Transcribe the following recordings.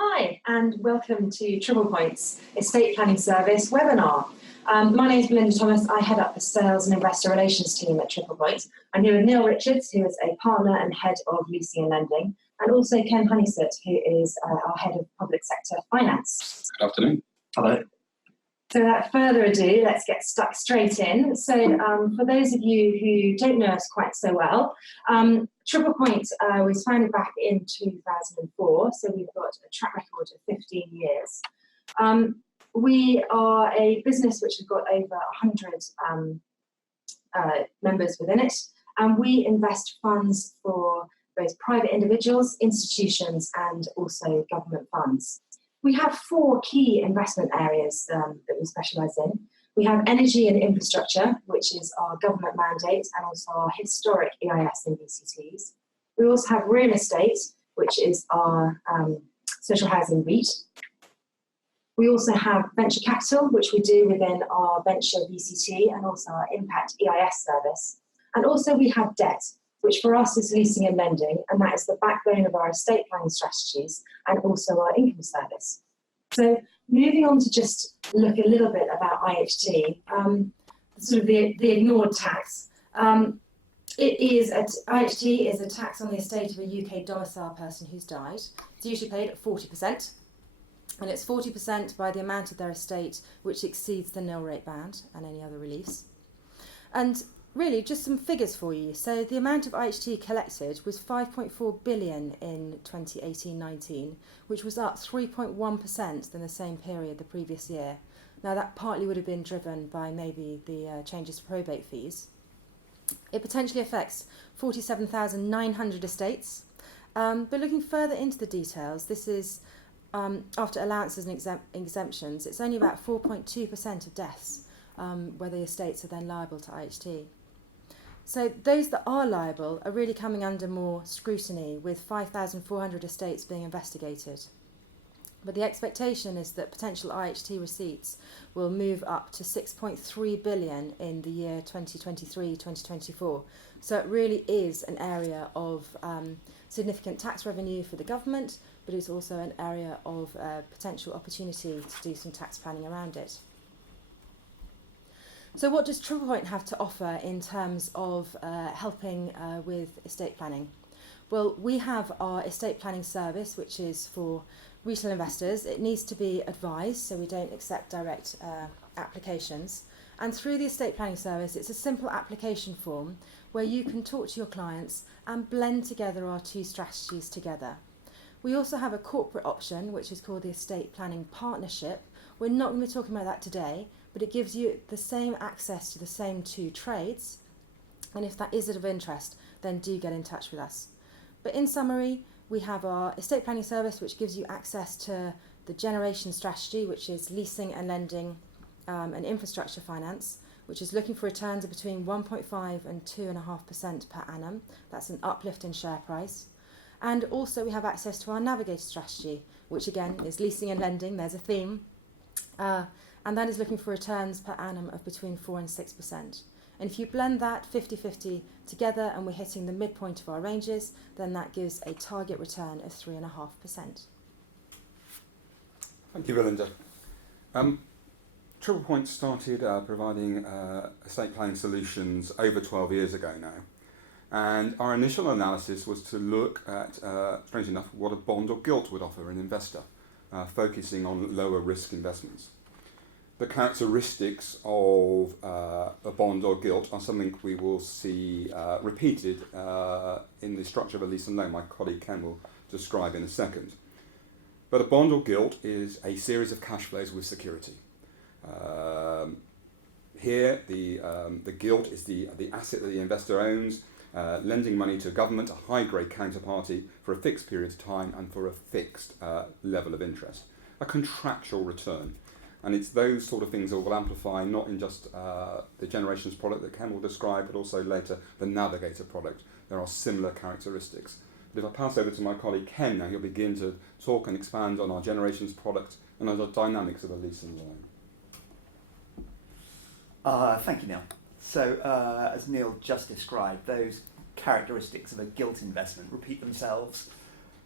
Hi, and welcome to Triple Point's Estate Planning Service webinar. My name is Belinda Thomas. I head up the Sales and Investor Relations team at Triple Point. I'm here with Neil Richards, who is a partner and head of Leasing and Lending, and also Ken Hunnisett, who is our head of Public Sector Finance. Good afternoon. Hello. So without further ado, let's get stuck straight in. So for those of you who don't know us quite so well, Triple Point was founded back in 2004, so we've got a track record of 15 years. We are a business which has got over 100 members within it, and we invest funds for both private individuals, institutions, and also government funds. We have four key investment areas that we specialise in. We have energy and infrastructure, which is our government mandate and also our historic EIS and VCTs. We also have real estate, which is our social housing REIT. We also have venture capital, which we do within our venture VCT and also our impact EIS service. And also we have debt, which for us is leasing and lending, and that is the backbone of our estate planning strategies and also our income service. So moving on to just look a little bit about IHT, sort of the ignored tax. IHT is a tax on the estate of a UK domicile person who's died. It's usually paid at 40%, and it's 40% by the amount of their estate which exceeds the nil rate band and any other reliefs. And really, just some figures for you. So the amount of IHT collected was 5.4 billion in 2018-19, which was up 3.1% than the same period the previous year. Now that partly would have been driven by maybe the changes to probate fees. It potentially affects 47,900 estates. But looking further into the details, this is after allowances and exemptions, it's only about 4.2% of deaths where the estates are then liable to IHT. So those that are liable are really coming under more scrutiny, with 5,400 estates being investigated. But the expectation is that potential IHT receipts will move up to 6.3 billion in the year 2023-2024. So it really is an area of significant tax revenue for the government, but it's also an area of potential opportunity to do some tax planning around it. So what does Triple Point have to offer in terms of helping with estate planning? Well, we have our estate planning service, which is for retail investors. It needs to be advised, so we don't accept direct applications. And through the estate planning service, it's a simple application form where you can talk to your clients and blend together our two strategies together. We also have a corporate option, which is called the Estate Planning Partnership. We're not going to be talking about that today, but it gives you the same access to the same two trades. And if that is of interest, then do get in touch with us. But in summary, we have our estate planning service, which gives you access to the generation strategy, which is leasing and lending and infrastructure finance, which is looking for returns of between 1.5 and 2.5% per annum. That's an uplift in share price. And also we have access to our navigator strategy, which again is leasing and lending. There's a theme. And that is looking for returns per annum of between 4 and 6%. And if you blend that 50-50 together and we're hitting the midpoint of our ranges, then that gives a target return of 3.5%. Thank you, Belinda. Triple Point started providing estate planning solutions over 12 years ago now. And our initial analysis was to look at, strangely enough, what a bond or gilt would offer an investor, focusing on lower risk investments. The characteristics of a bond or gilt are something we will see repeated in the structure of a lease and loan. My colleague Ken will describe in a second. But a bond or gilt is a series of cash flows with security. Here, the gilt is the asset that the investor owns, lending money to government, a high-grade counterparty, for a fixed period of time and for a fixed level of interest. A contractual return. And it's those sort of things that will amplify not in just the Generations product that Ken will describe, but also later the Navigator product. There are similar characteristics. But if I pass over to my colleague Ken now, he'll begin to talk and expand on our Generations product and on the dynamics of a lease and loan. Thank you, Neil. So, as Neil just described, those characteristics of a gilt investment repeat themselves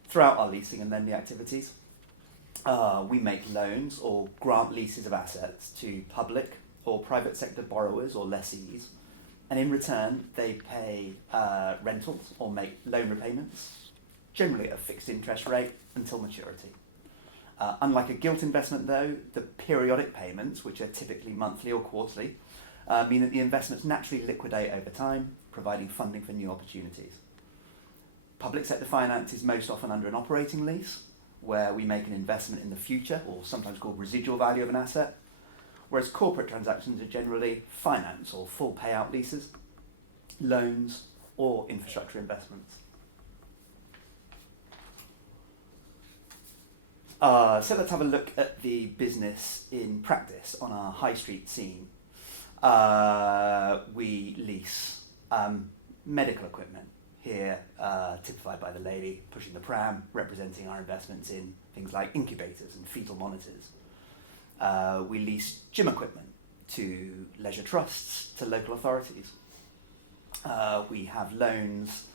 throughout our leasing and lending activities. We make loans or grant leases of assets to public or private sector borrowers or lessees, and in return they pay rentals or make loan repayments, generally at a fixed interest rate until maturity. Unlike a gilt investment though, the periodic payments, which are typically monthly or quarterly, mean that the investments naturally liquidate over time, providing funding for new opportunities. Public sector finance is most often under an operating lease, where we make an investment in the future, or sometimes called residual value of an asset, whereas corporate transactions are generally finance or full payout leases, loans, or infrastructure investments. So let's have a look at the business in practice on our high street scene. We lease medical equipment, here typified by the lady pushing the pram, representing our investments in things like incubators and fetal monitors. We lease gym equipment to leisure trusts, to local authorities. We have loans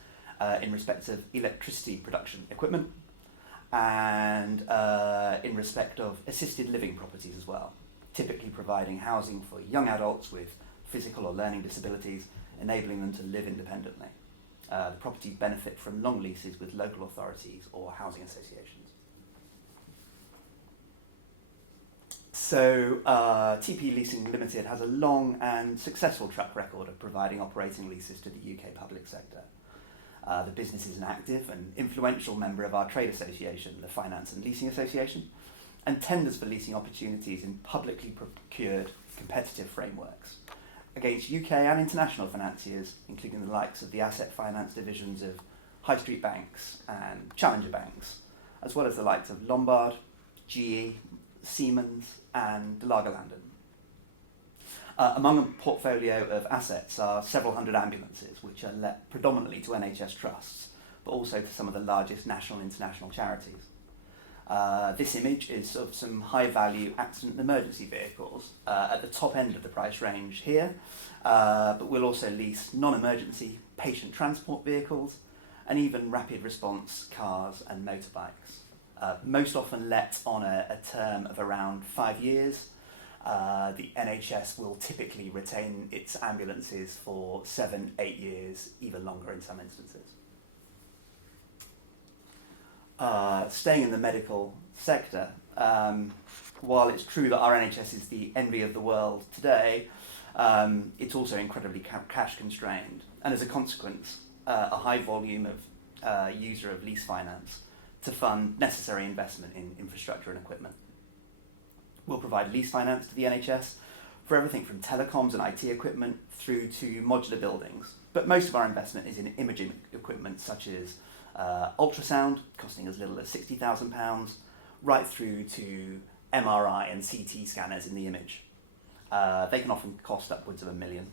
in respect of electricity production equipment, and in respect of assisted living properties as well, typically providing housing for young adults with physical or learning disabilities, enabling them to live independently. The properties benefit from long leases with local authorities or housing associations. So TP Leasing Limited has a long and successful track record of providing operating leases to the UK public sector. The business is an active and influential member of our trade association, the Finance and Leasing Association, and tenders for leasing opportunities in publicly procured competitive frameworks against UK and international financiers, including the likes of the asset finance divisions of high street banks and challenger banks, as well as the likes of Lombard, GE, Siemens, and De Lagerlanden. Among a portfolio of assets are several hundred ambulances, which are let predominantly to NHS trusts, but also to some of the largest national and international charities. This image is of some high-value accident and emergency vehicles at the top end of the price range here, but we'll also lease non-emergency patient transport vehicles and even rapid response cars and motorbikes. Most often let on a term of around 5 years. The NHS will typically retain its ambulances for 7-8 years, even longer in some instances. Staying in the medical sector, while it's true that our NHS is the envy of the world today, it's also incredibly cash constrained, and as a consequence, a high volume of user of lease finance to fund necessary investment in infrastructure and equipment. We'll provide lease finance to the NHS for everything from telecoms and IT equipment through to modular buildings, but most of our investment is in imaging equipment such as ultrasound, costing as little as £60,000, right through to MRI and CT scanners in the image. They can often cost upwards of £1 million.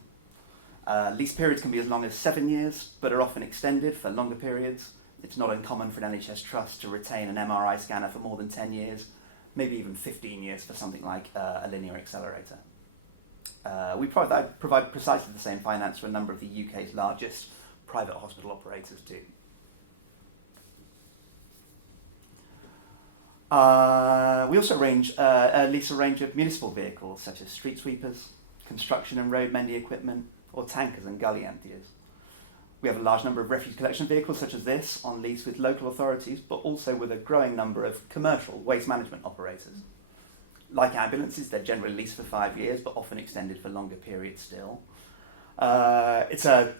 Lease periods can be as long as 7 years, but are often extended for longer periods. It's not uncommon for an NHS trust to retain an MRI scanner for more than 10 years, maybe even 15 years for something like a linear accelerator. We provide precisely the same finance for a number of the UK's largest private hospital operators too. We also lease a range of municipal vehicles such as street sweepers, construction and road mending equipment, or tankers and gully emptiers. We have a large number of refuse collection vehicles such as this on lease with local authorities, but also with a growing number of commercial waste management operators. Like ambulances, they're generally leased for 5 years, but often extended for longer periods still. It's a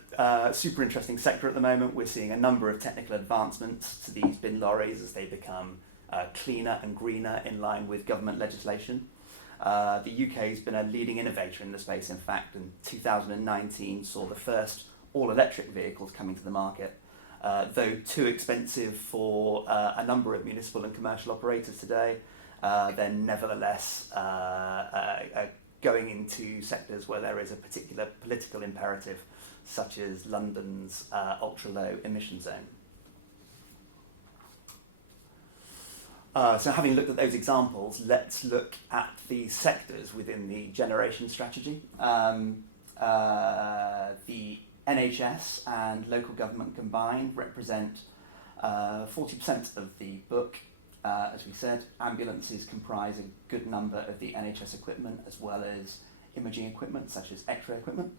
super interesting sector at the moment. We're seeing a number of technical advancements to these bin lorries as they become cleaner and greener in line with government legislation. The UK has been a leading innovator in the space, in fact, and 2019 saw the first all-electric vehicles coming to the market. Though too expensive for a number of municipal and commercial operators today, they're nevertheless going into sectors where there is a particular political imperative, such as London's ultra-low emission zone. So having looked at those examples, let's look at the sectors within the generation strategy. The NHS and local government combined represent 40% of the book, as we said, ambulances comprise a good number of the NHS equipment as well as imaging equipment such as X-ray equipment.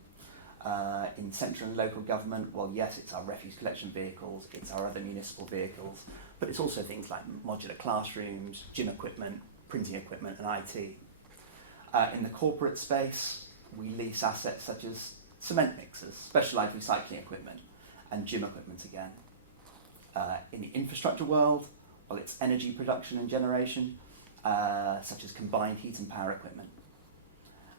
In central and local government, well, yes, it's our refuse collection vehicles, it's our other municipal vehicles, but it's also things like modular classrooms, gym equipment, printing equipment and IT. In the corporate space, we lease assets such as cement mixers, specialised recycling equipment and gym equipment again. In the infrastructure world, well, it's energy production and generation, such as combined heat and power equipment.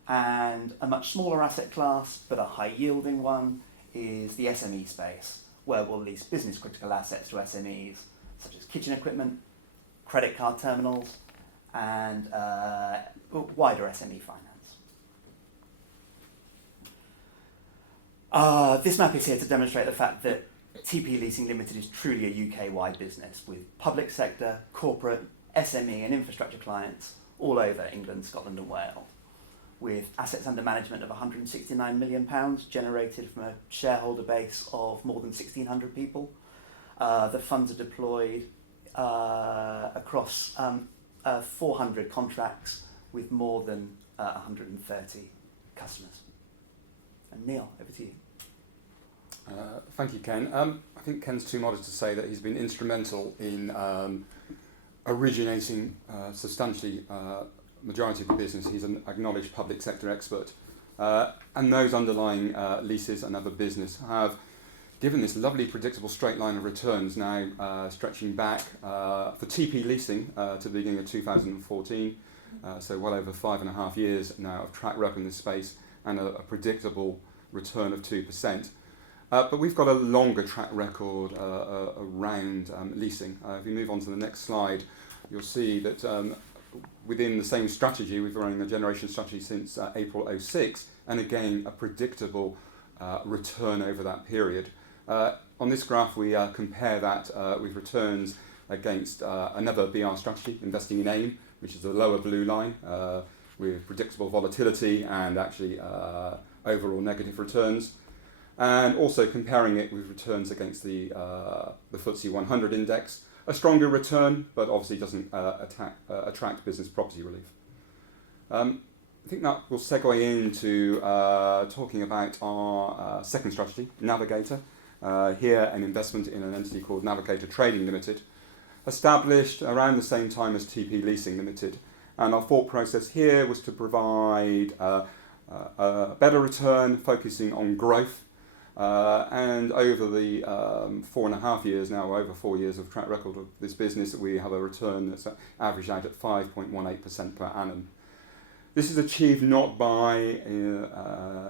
And a much smaller asset class, but a high-yielding one, is the SME space, where we'll lease business-critical assets to SMEs, such as kitchen equipment, credit card terminals, and wider SME finance. This map is here to demonstrate the fact that TP Leasing Limited is truly a UK-wide business with public sector, corporate, SME and infrastructure clients all over England, Scotland and Wales, with assets under management of £169 million generated from a shareholder base of more than 1,600 people. The funds are deployed across 400 contracts with more than 130 customers. And Neil, over to you. Thank you, Ken. I think Ken's too modest to say that he's been instrumental in originating substantially majority of the business. He's an acknowledged public sector expert. And those underlying leases and other business have given this lovely predictable straight line of returns now stretching back for TP Leasing to the beginning of 2014, so well over 5.5 years now of track record in this space and a predictable return of 2%. But we've got a longer track record around leasing. If you move on to the next slide, you'll see that within the same strategy, we've been running a generation strategy since April 06, and again, a predictable return over that period. On this graph, we compare that with returns against another BR strategy, investing in AIM, which is the lower blue line, with predictable volatility and actually overall negative returns. And also comparing it with returns against the FTSE 100 index, a stronger return, but obviously doesn't attract business property relief. I think that will segue into talking about our second strategy, Navigator. Here, an investment in an entity called Navigator Trading Limited, established around the same time as TP Leasing Limited. And our thought process here was to provide a better return, focusing on growth. And over the 4.5 years now, over 4 years of track record of this business, we have a return that's averaged out at 5.18% per annum. This is achieved not by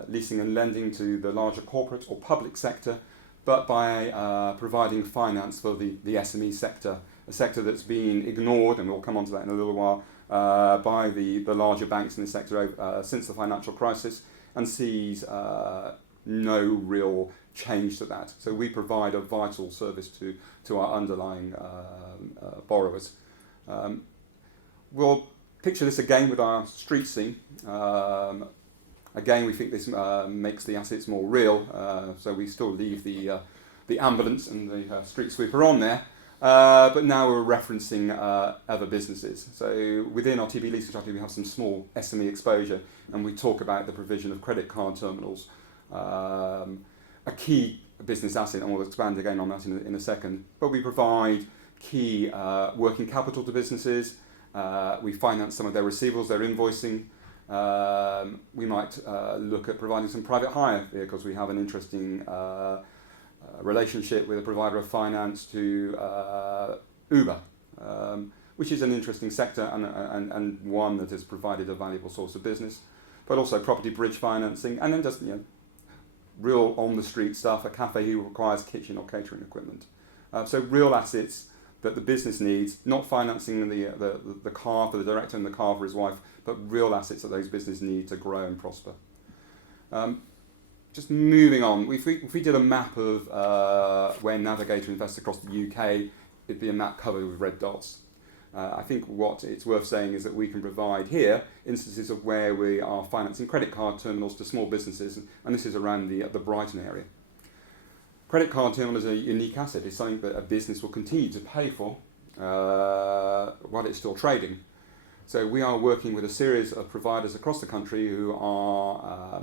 leasing and lending to the larger corporate or public sector, but by providing finance for the SME sector, a sector that's been ignored, and we'll come on to that in a little while, by the larger banks in the sector since the financial crisis, and sees no real change to that. So we provide a vital service to our underlying borrowers. We'll picture this again with our street scene. Again, we think this makes the assets more real, so we still leave the ambulance and the street sweeper on there, but now we're referencing other businesses. So within our TP Leasing strategy, we have some small SME exposure, and we talk about the provision of credit card terminals, a key business asset, and we'll expand again on that in a second. But we provide key working capital to businesses. We finance some of their receivables, their invoicing. We might look at providing some private hire vehicles. We have an interesting relationship with a provider of finance to Uber, which is an interesting sector and one that has provided a valuable source of business. But also property bridge financing, and then just real on-the-street stuff, a cafe who requires kitchen or catering equipment. So real assets that the business needs, not financing the car for the director and the car for his wife, but real assets that those businesses need to grow and prosper. Just moving on, if we did a map of where Navigator invests across the UK, it'd be a map covered with red dots. I think what it's worth saying is that we can provide here instances of where we are financing credit card terminals to small businesses, and this is around the Brighton area. Credit card terminal is a unique asset. It's something that a business will continue to pay for, while it's still trading. So we are working with a series of providers across the country who are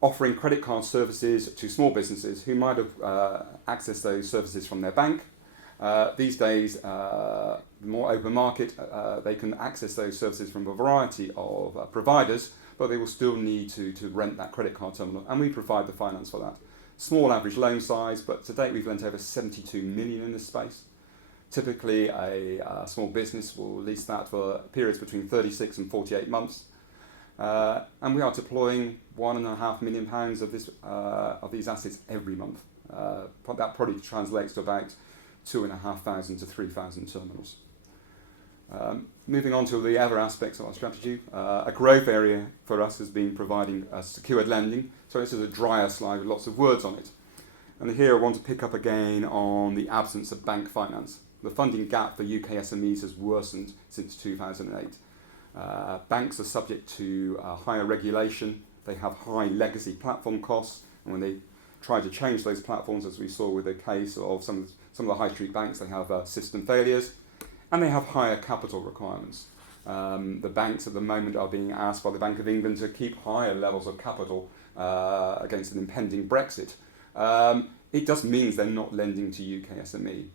offering credit card services to small businesses who might have accessed those services from their bank. These days, the more open market, they can access those services from a variety of providers, but they will still need to rent that credit card terminal, and we provide the finance for that. Small average loan size, but to date we've lent over 72 million in this space. Typically, a small business will lease that for periods between 36 and 48 months. And we are deploying £1.5 million of these assets every month. That probably translates to about 2,500 to 3,000 terminals. Moving on to the other aspects of our strategy, a growth area for us has been providing secured lending. So this is a drier slide with lots of words on it. And here I want to pick up again on the absence of bank finance. The funding gap for UK SMEs has worsened since 2008. Banks are subject to higher regulation. They have high legacy platform costs, and when they try to change those platforms, as we saw with the case of some of the high street banks, they have system failures, and they have higher capital requirements. The banks at the moment are being asked by the Bank of England to keep higher levels of capital against an impending Brexit. It just means they're not lending to UK SME.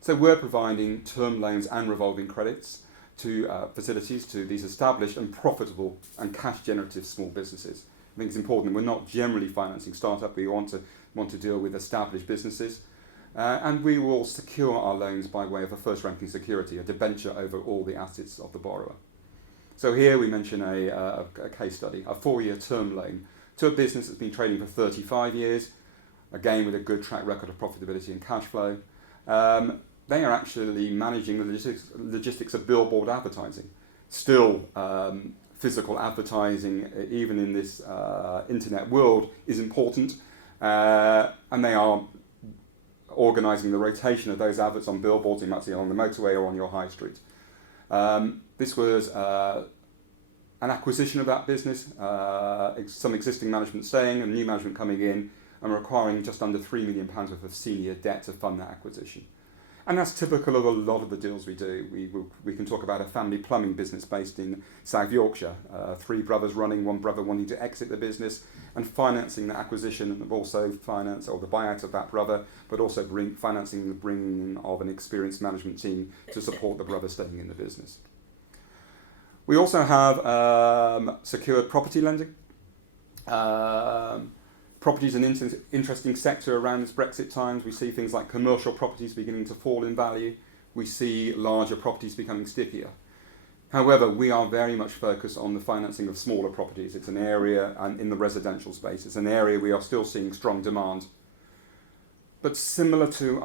So we're providing term loans and revolving credits to facilities to these established and profitable and cash generative small businesses. I think it's important. We're not generally financing startup. We want to deal with established businesses, and we will secure our loans by way of a first ranking security, a debenture over all the assets of the borrower. So here we mention a case study, a 4-year term loan to a business that's been trading for 35 years, again with a good track record of profitability and cash flow. They are actually managing the logistics of billboard advertising. Still, physical advertising, even in this internet world, is important, and they are organising the rotation of those adverts on billboards, you might see along the motorway or on your high street. This was an acquisition of that business, some existing management staying and new management coming in, and requiring just under £3 million worth of senior debt to fund that acquisition. And that's typical of a lot of the deals we do. We can talk about a family plumbing business based in South Yorkshire. 3 brothers running, 1 brother wanting to exit the business and financing the acquisition, and also finance or the buyout of that brother, but also financing the bringing of an experienced management team to support the brother staying in the business. We also have secured property lending. Property is an interesting sector around this Brexit times. We see things like commercial properties beginning to fall in value. We see larger properties becoming stickier. However, we are very much focused on the financing of smaller properties. It's an area, and in the residential space, it's an area we are still seeing strong demand. But similar to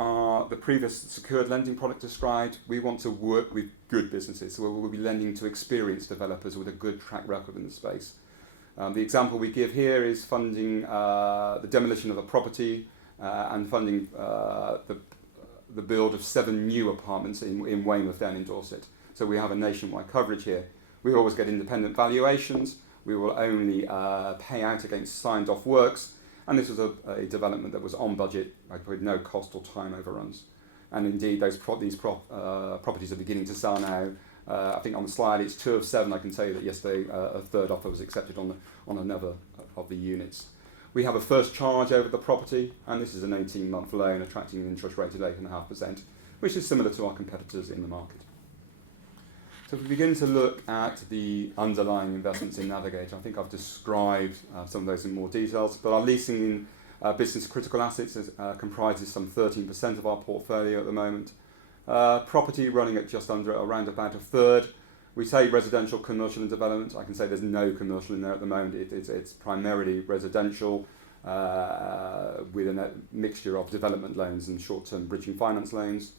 the previous secured lending product described, we want to work with good businesses. So we'll be lending to experienced developers with a good track record in the space. The example we give here is funding the demolition of a property and funding the build of 7 new apartments in Weymouth down in Dorset. So we have a nationwide coverage here. We always get independent valuations. We will only pay out against signed off works. And this was a development that was on budget with no cost or time overruns. And indeed, these properties are beginning to sell now. I think on the slide it's 2 of 7. I can tell you that yesterday a third offer was accepted on another of the units. We have a first charge over the property, and this is an 18-month loan attracting an interest rate of 8.5%, which is similar to our competitors in the market. So if we begin to look at the underlying investments in Navigator, I think I've described some of those in more details, but our leasing business critical assets comprises some 13% of our portfolio at the moment. Property running at just around about a third. We say residential, commercial and development. I can say there's no commercial in there at the moment. It's primarily residential with a mixture of development loans and short-term bridging finance loans.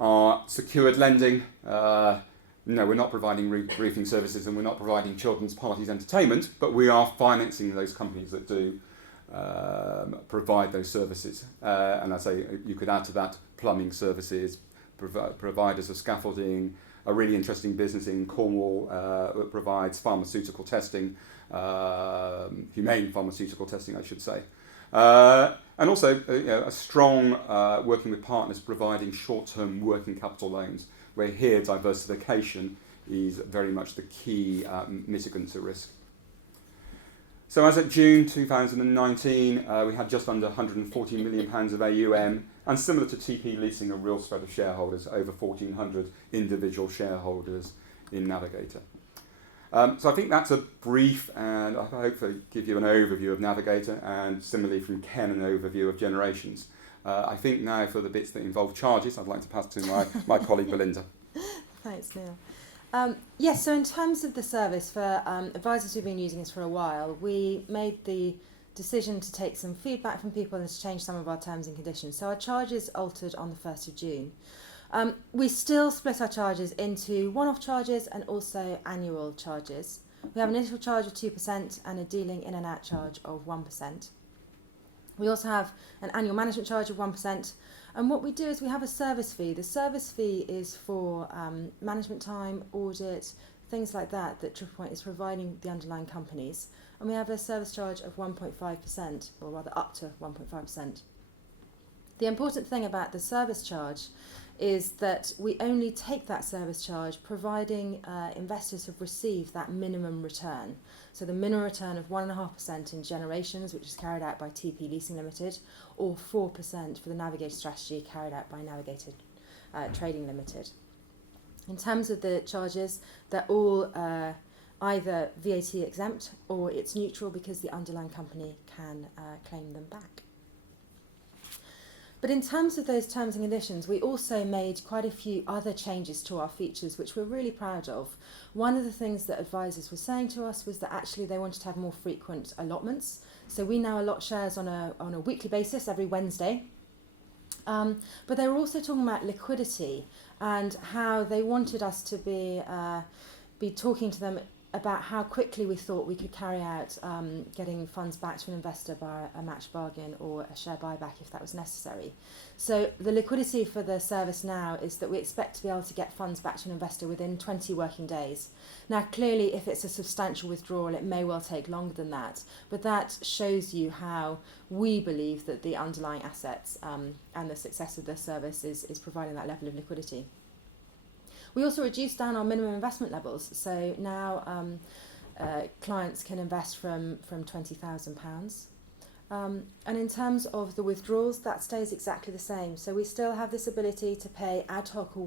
Our secured lending, no, we're not providing roofing services and we're not providing children's parties entertainment, but we are financing those companies that do provide those services. And I say you could add to that plumbing services, providers of scaffolding, a really interesting business in Cornwall that provides pharmaceutical testing, humane pharmaceutical testing, I should say. And also a strong working with partners providing short-term working capital loans, where here diversification is very much the key mitigant to risk. So as at June 2019, we had just under £140 million of AUM, and similar to TP Leasing, a real spread of shareholders, over 1,400 individual shareholders in Navigator. So I think that's a brief, and I hopefully give you an overview of Navigator, and similarly from Ken an overview of Generations. I think now for the bits that involve charges, I'd like to pass to my colleague Belinda. Thanks, Neil. Yes, so in terms of the service, for advisors who've been using this for a while, we made the decision to take some feedback from people and to change some of our terms and conditions. So our charges altered on the 1st of June. We still split our charges into one-off charges and also annual charges. We have an initial charge of 2% and a dealing in and out charge of 1%. We also have an annual management charge of 1%. And what we do is we have a service fee. The service fee is for management time, audit, things like that Triple Point is providing the underlying companies. And we have a service charge of 1.5%, or rather up to 1.5%. The important thing about the service charge is that we only take that service charge providing investors have received that minimum return. So the minimum return of 1.5% in Generations, which is carried out by TP Leasing Limited, or 4% for the Navigator strategy carried out by Navigator Trading Limited. In terms of the charges, they're all either VAT exempt or it's neutral because the underlying company can claim them back. But in terms of those terms and conditions, we also made quite a few other changes to our features, which we're really proud of. One of the things that advisors were saying to us was that actually they wanted to have more frequent allotments. So we now allot shares on a weekly basis, every Wednesday. But they were also talking about liquidity and how they wanted us to be talking to them about how quickly we thought we could carry out getting funds back to an investor by a match bargain or a share buyback if that was necessary. So the liquidity for the service now is that we expect to be able to get funds back to an investor within 20 working days. Now clearly if it's a substantial withdrawal it may well take longer than that, but that shows you how we believe that the underlying assets and the success of the service is providing that level of liquidity. We also reduced down our minimum investment levels, so now clients can invest from £20,000. And in terms of the withdrawals, that stays exactly the same. So we still have this ability to pay ad hoc or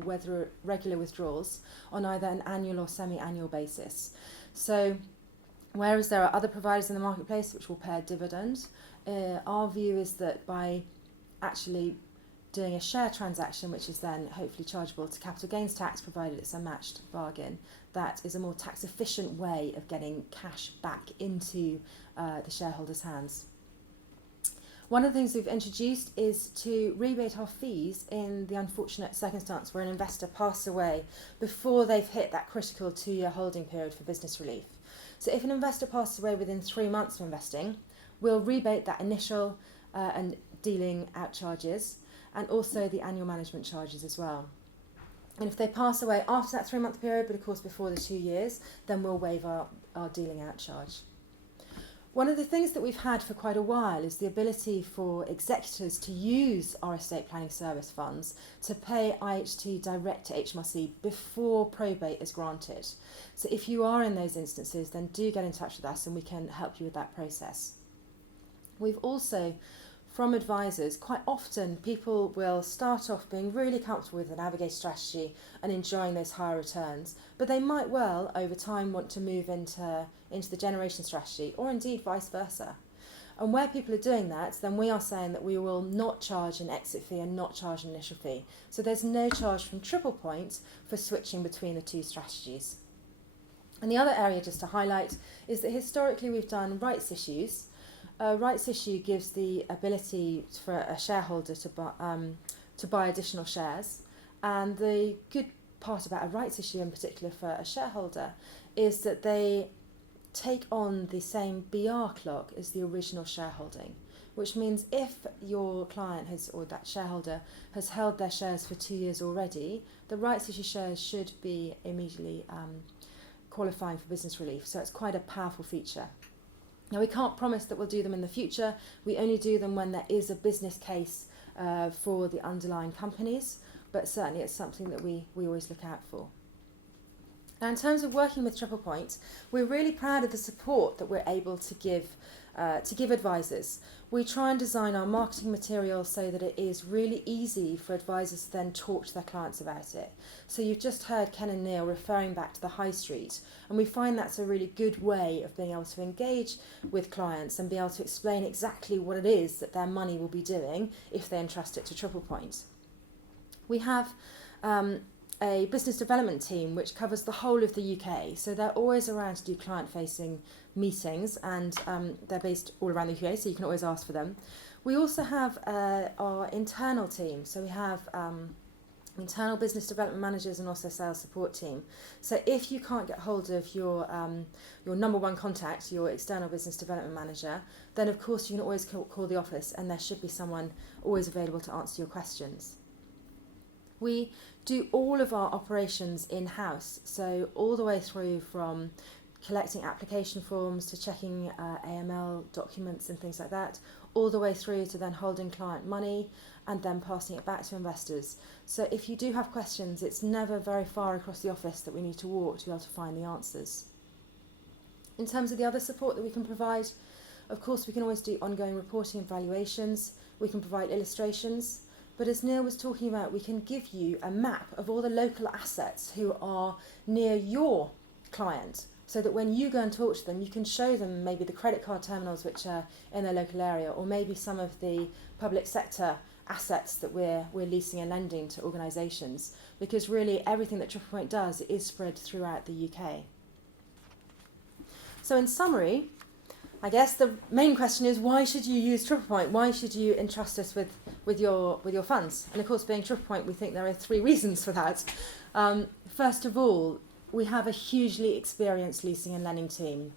regular withdrawals on either an annual or semi-annual basis. So whereas there are other providers in the marketplace which will pay a dividend, our view is that by actually doing a share transaction, which is then hopefully chargeable to capital gains tax provided it's a matched bargain, that is a more tax efficient way of getting cash back into the shareholders' hands. One of the things we've introduced is to rebate our fees in the unfortunate circumstance where an investor passes away before they've hit that critical 2-year holding period for business relief. So if an investor passes away within 3 months of investing, we'll rebate that initial and dealing out charges, and also the annual management charges as well. And if they pass away after that 3-month period, but of course before the 2 years, then we'll waive our dealing out charge. One of the things that we've had for quite a while is the ability for executors to use our estate planning service funds to pay IHT direct to HMRC before probate is granted. So if you are in those instances, then do get in touch with us and we can help you with that process. We've also, from advisors, quite often people will start off being really comfortable with the Navigator strategy and enjoying those higher returns, but they might well over time want to move into the generation strategy, or indeed vice versa. And where people are doing that, then we are saying that we will not charge an exit fee and not charge an initial fee. So there's no charge from Triple Point for switching between the two strategies. And the other area just to highlight is that historically we've done rights issues. A rights issue gives the ability for a shareholder to buy additional shares, and the good part about a rights issue in particular for a shareholder is that they take on the same BR clock as the original shareholding, which means if your client or that shareholder has held their shares for 2 years already, the rights issue shares should be immediately qualifying for business relief. So it's quite a powerful feature. Now, we can't promise that we'll do them in the future. We only do them when there is a business case for the underlying companies, but certainly it's something that we always look out for. Now, in terms of working with Triple Point, we're really proud of the support that we're able to give advisors. We try and design our marketing material so that it is really easy for advisors to then talk to their clients about it. So you've just heard Ken and Neil referring back to the high street, and we find that's a really good way of being able to engage with clients and be able to explain exactly what it is that their money will be doing if they entrust it to Triple Point. We have a business development team which covers the whole of the UK, so they're always around to do client-facing meetings, and they're based all around the UK, so you can always ask for them. We also have our internal team, so we have internal business development managers and also sales support team. So if you can't get hold of your number one contact, your external business development manager, then of course you can always call the office, and there should be someone always available to answer your questions. We do all of our operations in-house, so all the way through from collecting application forms to checking AML documents and things like that, all the way through to then holding client money and then passing it back to investors. So if you do have questions, it's never very far across the office that we need to walk to be able to find the answers. In terms of the other support that we can provide, of course we can always do ongoing reporting and valuations, we can provide illustrations, but as Neil was talking about, we can give you a map of all the local assets who are near your client, so that when you go and talk to them, you can show them maybe the credit card terminals which are in their local area, or maybe some of the public sector assets that we're leasing and lending to organisations, because really everything that Triple Point does is spread throughout the UK. So in summary, I guess the main question is, why should you use Triple Point? Why should you entrust us with your funds? And of course, being Triple Point, we think there are 3 reasons for that. First of all, we have a hugely experienced leasing and lending team.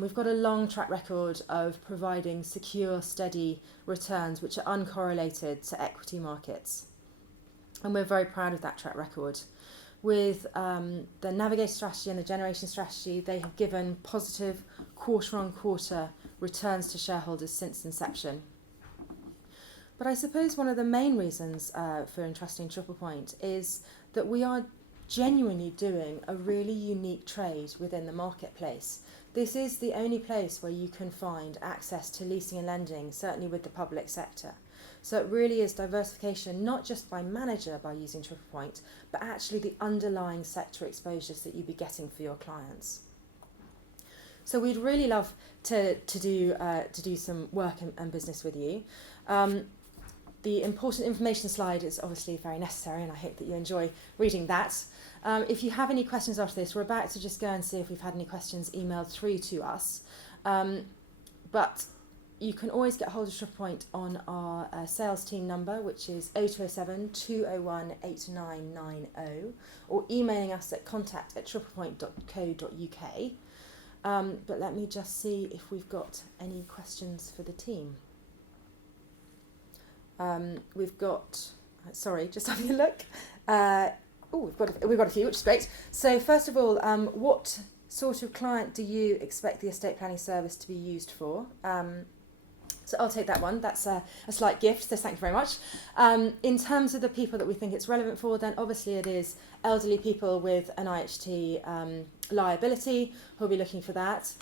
We've got a long track record of providing secure, steady returns which are uncorrelated to equity markets. And we're very proud of that track record. With the Navigator strategy and the Generation strategy, they have given positive quarter-on-quarter returns to shareholders since inception. But I suppose one of the main reasons for entrusting Triple Point is that we are genuinely doing a really unique trade within the marketplace. This is the only place where you can find access to leasing and lending, certainly with the public sector. So it really is diversification, not just by manager by using Triple Point, but actually the underlying sector exposures that you'd be getting for your clients. So we'd really love to do some work and business with you. The important information slide is obviously very necessary, and I hope that you enjoy reading that. If you have any questions after this, we're about to just go and see if we've had any questions emailed through to us. But you can always get hold of Triple Point on our sales team number, which is 0207 201 8990, or emailing us at contact@triplepoint.co.uk. But let me just see if we've got any questions for the team. We've got, sorry, just having a look. We've got a few, which is great. So first of all, what sort of client do you expect the estate planning service to be used for? So I'll take that one. That's a slight gift, so thank you very much. In terms of the people that we think it's relevant for, then obviously it is elderly people with an IHT liability who'll be looking for that.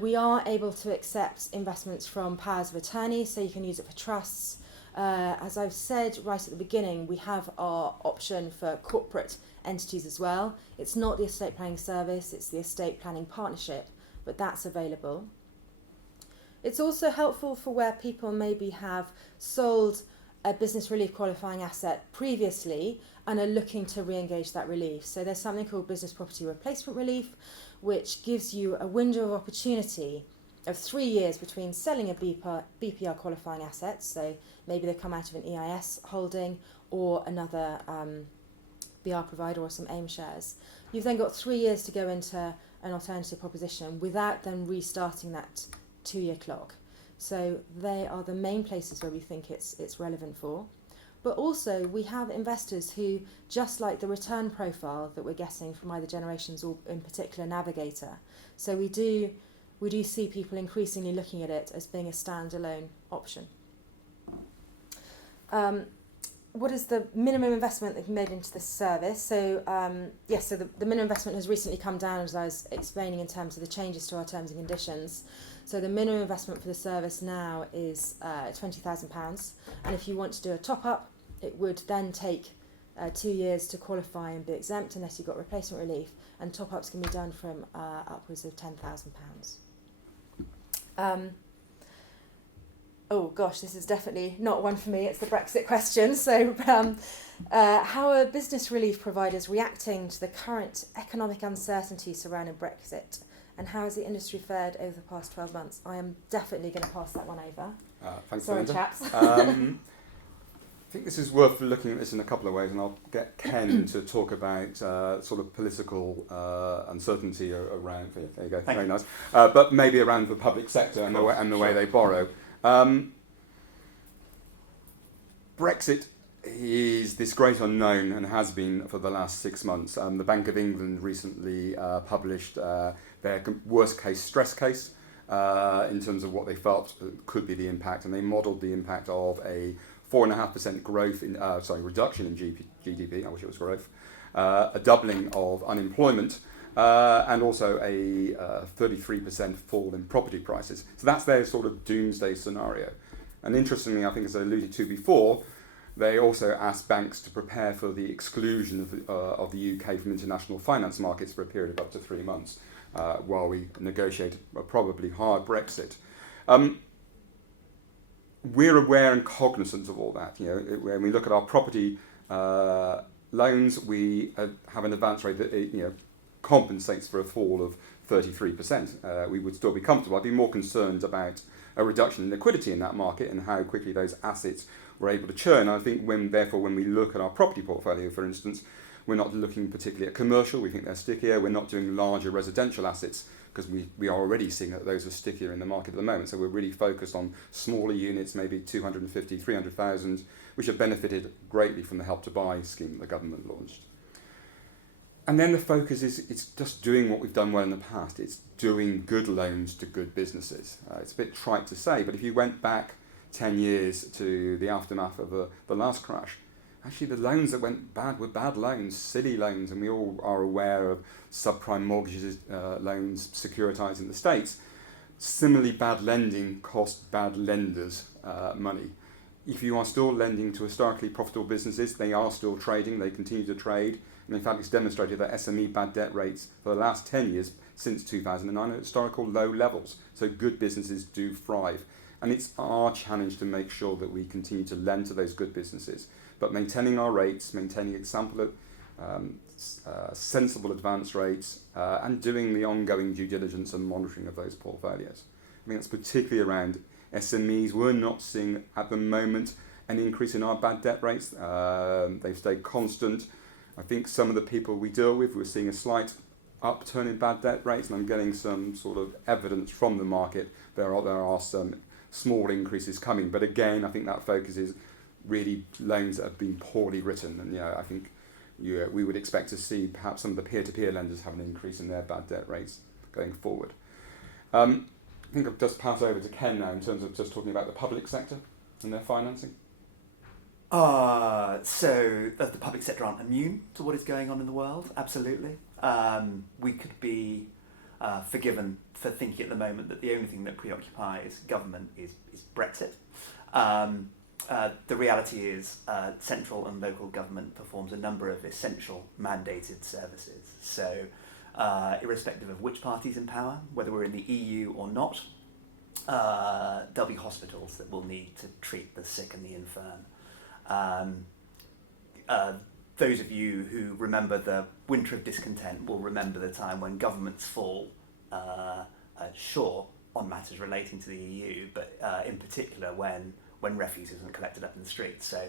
We are able to accept investments from powers of attorney, so you can use it for trusts. As I've said right at the beginning, we have our option for corporate entities as well. It's not the estate planning service, it's the estate planning partnership, but that's available. It's also helpful for where people maybe have sold a business relief qualifying asset previously and are looking to re-engage that relief. So there's something called business property replacement relief, which gives you a window of opportunity of 3 years between selling a BPR qualifying asset, so maybe they come out of an EIS holding or another BR provider or some AIM shares. You've then got 3 years to go into an alternative proposition without then restarting that 2-year clock. So they are the main places where we think it's relevant for. But also we have investors who just like the return profile that we're getting from either Generations or in particular Navigator. So we do we do see people increasingly looking at it as being a standalone option. What is the minimum investment that can be made into this service? So so the minimum investment has recently come down, as I was explaining, in terms of the changes to our terms and conditions. So the minimum investment for the service now is £20,000, and if you want to do a top-up, it would then take 2 years to qualify and be exempt unless you've got replacement relief, and top-ups can be done from upwards of £10,000. Oh gosh, this is definitely not one for me. It's the Brexit question. So how are business relief providers reacting to the current economic uncertainty surrounding Brexit? And how has the industry fared over the past 12 months? I am definitely going to pass that one over. Thanks, Sorry, Belinda. chaps. I think this is worth looking at this in a couple of ways, and I'll get Ken to talk about sort of political uncertainty around. There you go, very nice. But maybe around the public sector and the way they borrow. Brexit is this great unknown and has been for the last 6 months. The Bank of England recently published their worst case stress case in terms of what they felt could be the impact, and they modelled the impact of a 4.5% growth in reduction in GDP. I wish it was growth, a doubling of unemployment, and also a 33% fall in property prices. So that's their sort of doomsday scenario. And interestingly, I think as I alluded to before, they also asked banks to prepare for the exclusion of the UK from international finance markets for a period of up to 3 months while we negotiate a probably hard Brexit. We're aware and cognizant of all that. You know, when we look at our property loans, we have an advance rate that compensates for a fall of 33%. We would still be comfortable. I'd be more concerned about a reduction in liquidity in that market and how quickly those assets were able to churn. I think when we look at our property portfolio, for instance, we're not looking particularly at commercial. We think they're stickier. We're not doing larger residential assets because we are already seeing that those are stickier in the market at the moment. So we're really focused on smaller units, maybe 250, 300,000, which have benefited greatly from the Help to Buy scheme that the government launched. And then the focus is it's just doing what we've done well in the past. It's doing good loans to good businesses. It's a bit trite to say, but if you went back 10 years to the aftermath of the last crash, actually the loans that went bad were bad loans, silly loans, and we all are aware of subprime mortgages, loans securitized in the States. Similarly, bad lending cost bad lenders money. If you are still lending to historically profitable businesses, they are still trading, they continue to trade. And in fact, it's demonstrated that SME bad debt rates for the last 10 years, since 2009, are at historical low levels. So good businesses do thrive. And it's our challenge to make sure that we continue to lend to those good businesses, but maintaining our rates, maintaining sensible advance rates, and doing the ongoing due diligence and monitoring of those portfolios. I think that's particularly around SMEs. We're not seeing at the moment an increase in our bad debt rates. They've stayed constant. I think some of the people we deal with, we're seeing a slight upturn in bad debt rates, and I'm getting some sort of evidence from the market. There are some small increases coming, but again, I think that focus is really loans that have been poorly written, and I think we would expect to see perhaps some of the peer-to-peer lenders have an increase in their bad debt rates going forward. I think I'll just pass over to Ken now in terms of just talking about the public sector and their financing. So the public sector aren't immune to what is going on in the world, absolutely. We could be forgiven for thinking at the moment that the only thing that preoccupies government is Brexit. The reality is central and local government performs a number of essential mandated services. So irrespective of which party's in power, whether we're in the EU or not, there'll be hospitals that will need to treat the sick and the infirm. Those of you who remember the winter of discontent will remember the time when governments fall short on matters relating to the EU, but in particular when refuse isn't collected up in the streets. So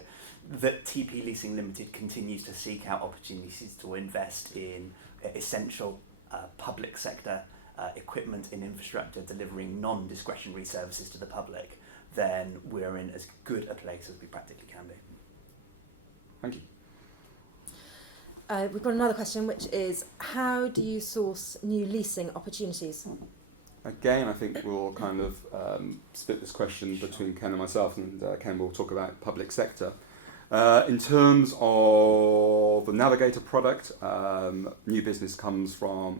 that TP Leasing Limited continues to seek out opportunities to invest in essential public sector equipment in infrastructure delivering non-discretionary services to the public, then we're in as good a place as we practically can be. Thank you. We've got another question, which is, how do you source new leasing opportunities? Again, I think we'll kind of split this question between Ken and myself, and Ken will talk about public sector. In terms of the Navigator product, new business comes from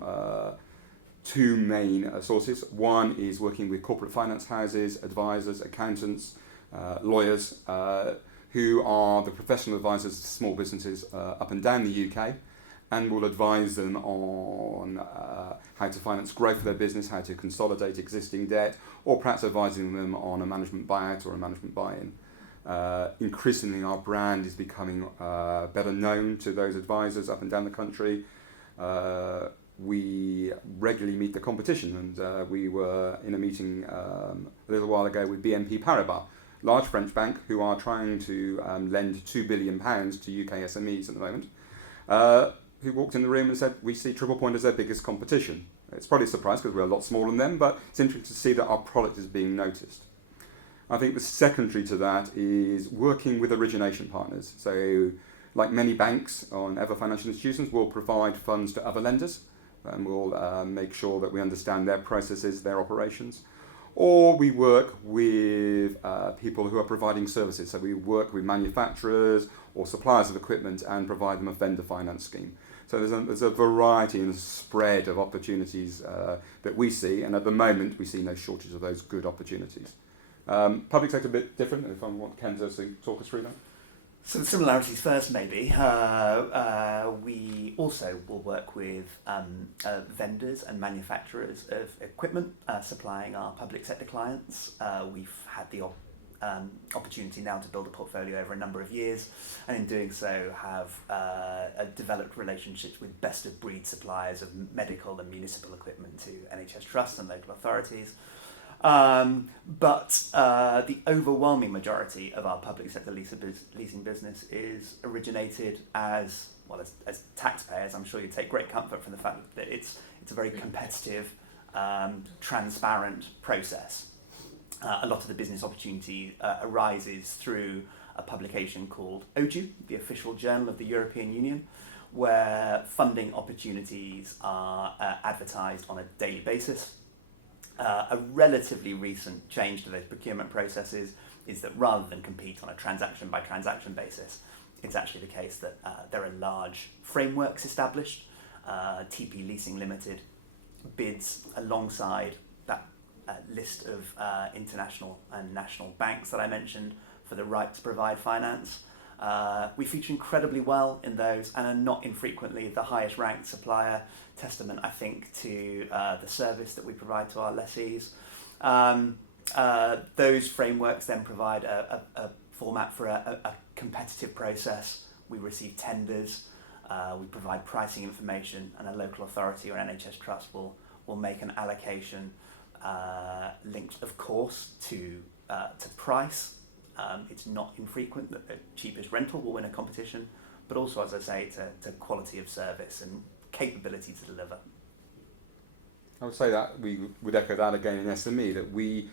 two main sources. One is working with corporate finance houses, advisors, accountants, lawyers, who are the professional advisors to small businesses up and down the UK, and will advise them on how to finance growth of their business, how to consolidate existing debt, or perhaps advising them on a management buyout or a management buy-in. Increasingly, our brand is becoming better known to those advisors up and down the country. We regularly meet the competition, and we were in a meeting a little while ago with BNP Paribas, large French bank, who are trying to lend £2 billion to UK SMEs at the moment, who walked in the room and said, we see Triple Point as their biggest competition. It's probably a surprise because we're a lot smaller than them, but it's interesting to see that our product is being noticed. I think the secondary to that is working with origination partners. So, like many banks and other financial institutions, we'll provide funds to other lenders, and we'll make sure that we understand their processes, their operations. Or we work with people who are providing services. So we work with manufacturers or suppliers of equipment and provide them a vendor finance scheme. So there's a variety and a spread of opportunities that we see, and at the moment we see no shortage of those good opportunities. Public sector a bit different, if I want Ken to talk us through that. So the similarities first, maybe. We also will work with vendors and manufacturers of equipment supplying our public sector clients. We've had the opportunity now to build a portfolio over a number of years, and in doing so have developed relationships with best of breed suppliers of medical and municipal equipment to NHS trusts and local authorities. But the overwhelming majority of our public sector leasing business is originated as taxpayers. I'm sure you take great comfort from the fact that it's a very competitive, transparent process. A lot of the business opportunity arises through a publication called OJU, the official journal of the European Union, where funding opportunities are advertised on a daily basis. A relatively recent change to those procurement processes is that rather than compete on a transaction by transaction basis, it's actually the case that there are large frameworks established. TP Leasing Limited bids alongside that list of international and national banks that I mentioned for the right to provide finance. We feature incredibly well in those and are not infrequently the highest ranked supplier, testament I think to the service that we provide to our lessees. Those frameworks then provide a format for a competitive process. We receive tenders, we provide pricing information, and a local authority or NHS trust will make an allocation linked of course to price. It's not infrequent that the cheapest rental will win a competition, but also, as I say, to quality of service and capability to deliver. I would say that we would echo that again in SME, that we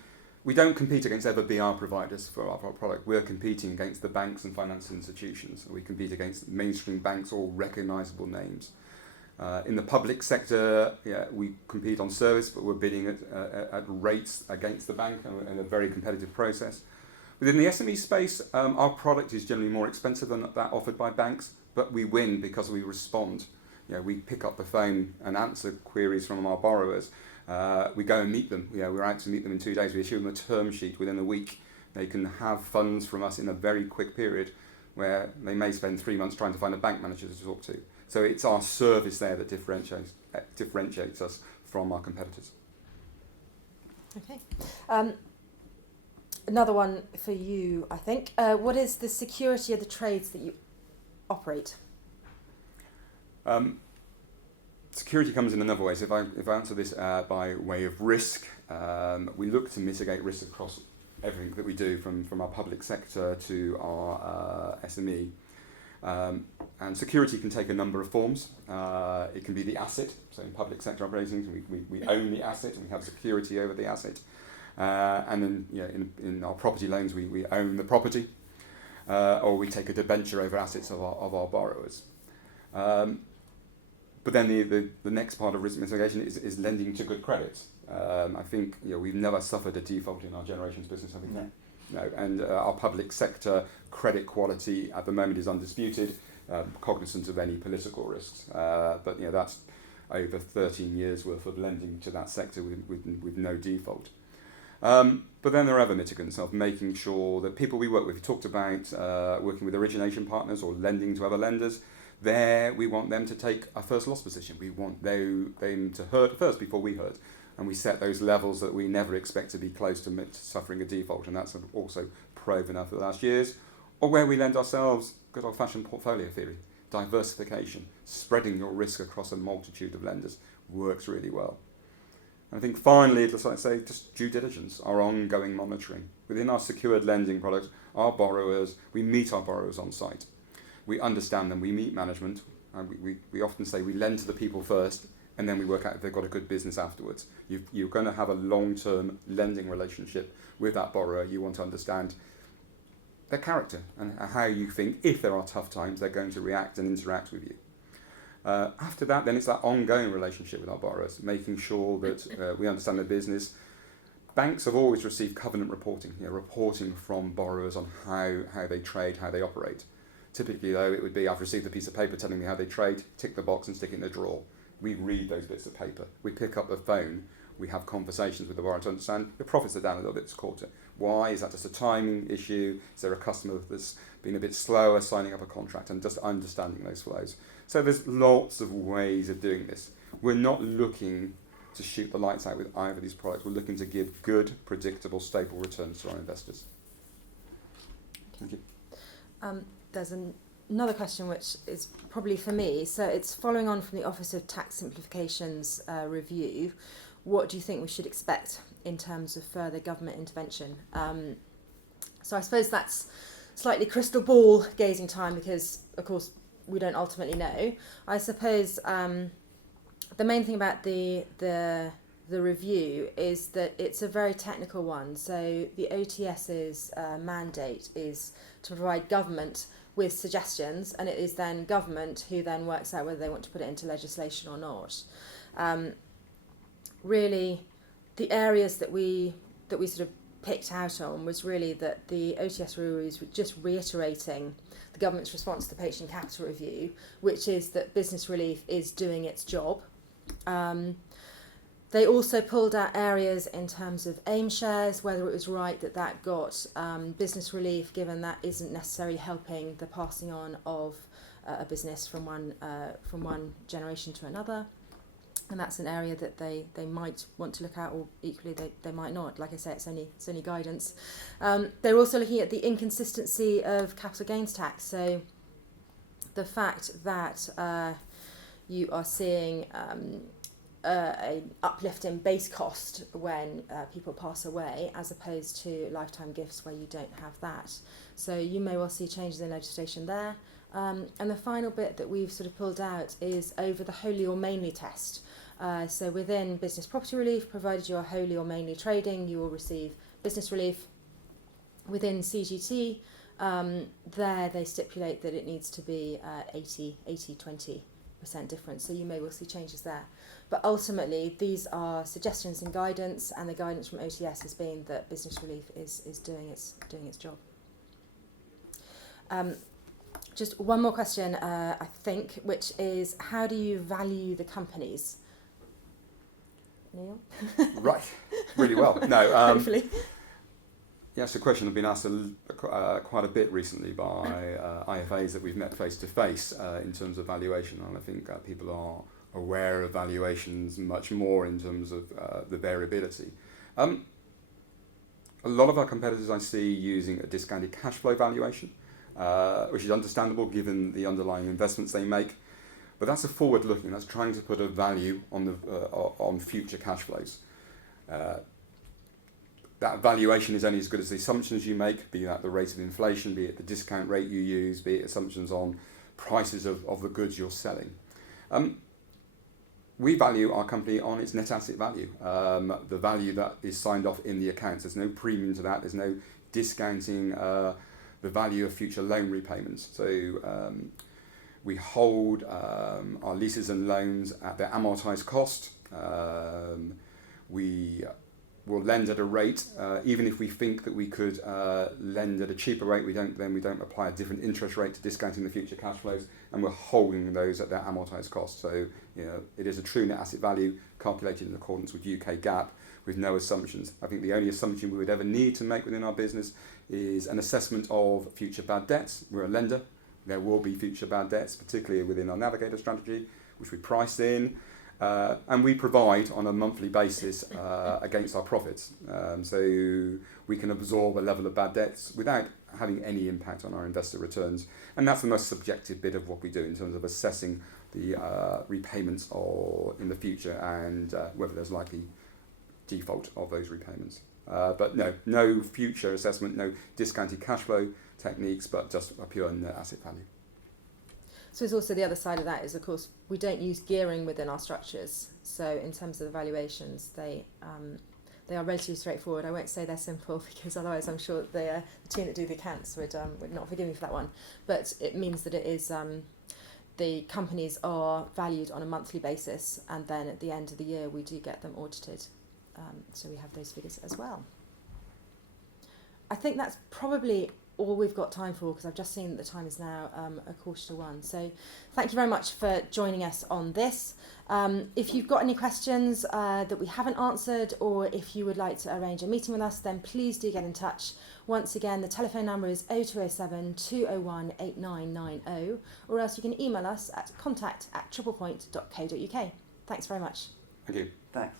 don't compete against other BR providers for our product. We're competing against the banks and financial institutions. We compete against mainstream banks or recognisable names. In the public sector, we compete on service, but we're bidding at rates against the bank in a very competitive process. Within the SME space, our product is generally more expensive than that offered by banks, but we win because we respond. We pick up the phone and answer queries from our borrowers. We go and meet them. We're out to meet them in 2 days. We issue them a term sheet within a week. They can have funds from us in a very quick period, where they may spend 3 months trying to find a bank manager to talk to. So it's our service there that differentiates us from our competitors. Okay. Another one for you, I think. What is the security of the trades that you operate? Security comes in another way. So if I answer this by way of risk, we look to mitigate risk across everything that we do, from our public sector to our SME. And security can take a number of forms. It can be the asset. So in public sector operations, we own the asset and we have security over the asset. And then in our property loans, we own the property, or we take a debenture over assets of our borrowers. But then the next part of risk mitigation is lending to good credits. I think we've never suffered a default in our generations business. I think No. no, and our public sector credit quality at the moment is undisputed, cognizant of any political risks. But that's over 13 years worth of lending to that sector with no default. But then there are other mitigants of making sure that people we work with, we talked about working with origination partners or lending to other lenders. There, we want them to take a first loss position. We want them to hurt first before we hurt. And we set those levels that we never expect to be close to suffering a default. And that's also proven over the last years. Or where we lend ourselves, good old-fashioned portfolio theory, diversification, spreading your risk across a multitude of lenders works really well. And I think finally, just like I say, just due diligence, our ongoing monitoring. Within our secured lending products, we meet our borrowers on site. We understand them, we meet management, and we often say we lend to the people first, and then we work out if they've got a good business afterwards. You're going to have a long-term lending relationship with that borrower. You want to understand their character and how you think, if there are tough times, they're going to react and interact with you. After that, then it's that ongoing relationship with our borrowers, making sure that we understand their business. Banks have always received covenant reporting, reporting from borrowers on how they trade, how they operate. Typically, though, it would be, I've received a piece of paper telling me how they trade, tick the box and stick it in the drawer. We read those bits of paper. We pick up the phone. We have conversations with the borrower to understand the profits are down a little bit this quarter. Why? Is that just a timing issue? Is there a customer that's been a bit slower signing up a contract, and just understanding those flows? So there's lots of ways of doing this. We're not looking to shoot the lights out with either of these products. We're looking to give good, predictable, stable returns to our investors. Thank you. There's another question which is probably for me. So it's following on from the Office of Tax Simplification's review. What do you think we should expect in terms of further government intervention? So I suppose that's slightly crystal ball gazing time because, of course, we don't ultimately know. I suppose the main thing about the review is that it's a very technical one. So the OTS's mandate is to provide government with suggestions, and it is then government who then works out whether they want to put it into legislation or not. Really, the areas that we sort of picked out on was really that the OTS reviews were just reiterating the government's response to the Patient Capital Review, which is that business relief is doing its job. They also pulled out areas in terms of AIM shares, whether it was right that got business relief, given that isn't necessarily helping the passing on of a business from one generation to another. And that's an area that they might want to look at, or equally they might not. Like I say, it's only guidance. They're also looking at the inconsistency of capital gains tax. So the fact that you are seeing an uplift in base cost when people pass away, as opposed to lifetime gifts where you don't have that. So you may well see changes in legislation there. And the final bit that we've sort of pulled out is over the wholly or mainly test. So within business property relief, provided you are wholly or mainly trading, you will receive business relief. Within CGT, there they stipulate that it needs to be 80-20% difference. So you may well see changes there. But ultimately, these are suggestions and guidance, and the guidance from OTS has been that business relief is doing its job. Just one more question, I think, which is, how do you value the companies? Neil? Right, really well. No, Hopefully. Yeah, it's a question I've been asked quite a bit recently by IFAs that we've met face to face in terms of valuation, and I think people are aware of valuations much more in terms of the variability. A lot of our competitors I see using a discounted cash flow valuation, which is understandable given the underlying investments they make. But that's a forward-looking. That's trying to put a value on future cash flows. That valuation is only as good as the assumptions you make, be that the rate of inflation, be it the discount rate you use, be it assumptions on prices of the goods you're selling. We value our company on its net asset value, the value that is signed off in the accounts. There's no premium to that. There's no discounting the value of future loan repayments. So we hold our leases and loans at their amortised cost. we will lend at a rate, even if we think that we could lend at a cheaper rate, we don't apply a different interest rate to discounting the future cash flows, and we're holding those at their amortised cost. So it is a true net asset value calculated in accordance with UK GAAP with no assumptions. I think the only assumption we would ever need to make within our business is an assessment of future bad debts. We're a lender. There will be future bad debts, particularly within our Navigator strategy, which we price in. And we provide on a monthly basis against our profits. So we can absorb a level of bad debts without having any impact on our investor returns. And that's the most subjective bit of what we do in terms of assessing the repayments in the future and whether there's likely default of those repayments. But no future assessment, no discounted cash flow techniques, but just a pure net asset value. So it's also the other side of that is, of course, we don't use gearing within our structures. So in terms of the valuations, they are relatively straightforward. I won't say they're simple because otherwise I'm sure the team that do the accounts would not forgive me for that one. But it means that it is the companies are valued on a monthly basis, and then at the end of the year we do get them audited. So we have those figures as well. I think that's probably all we've got time for, because I've just seen that the time is now 1:45. So thank you very much for joining us on this. If you've got any questions that we haven't answered, or if you would like to arrange a meeting with us, then please do get in touch. Once again, the telephone number is 0207 201 8990, or else you can email us at contact@triplepoint.co.uk. Thanks very much. Thank you. Thanks.